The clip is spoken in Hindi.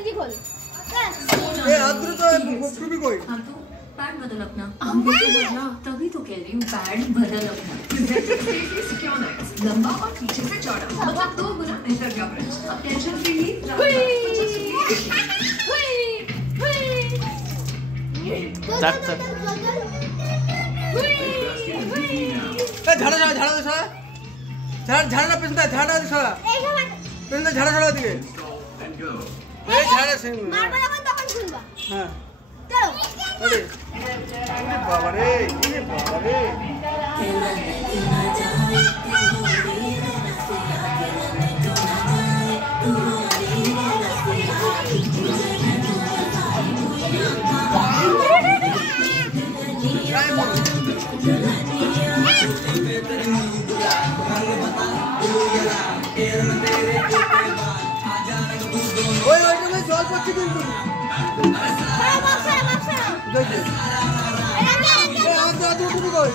गंजी खोल ए आदर तो टोपी कोई हां तो पैड बदल अपना हमने तो बदला तभी तो कह रही हूं पैड बदल अपना सिक्योर नाइट्स लंबा और पीछे से चौड़ा मतलब 2 गुना बेहतर कवरेज अब टेंशन फ्री चल चल झाड़ा झाड़ा झाड़ा दे साला झाड़ा पिसदा झाड़ा दे साला पिसदा झाड़ा झाड़ा दिए ए झाड़ा से मारबा যখন তখন খুলবা हां চলো अरे बाबा रे ये बाबा रे ওই ওই তুমি জল পড়ছে কিন্তু মাপ সারা দেখো এই আদর তুমি কই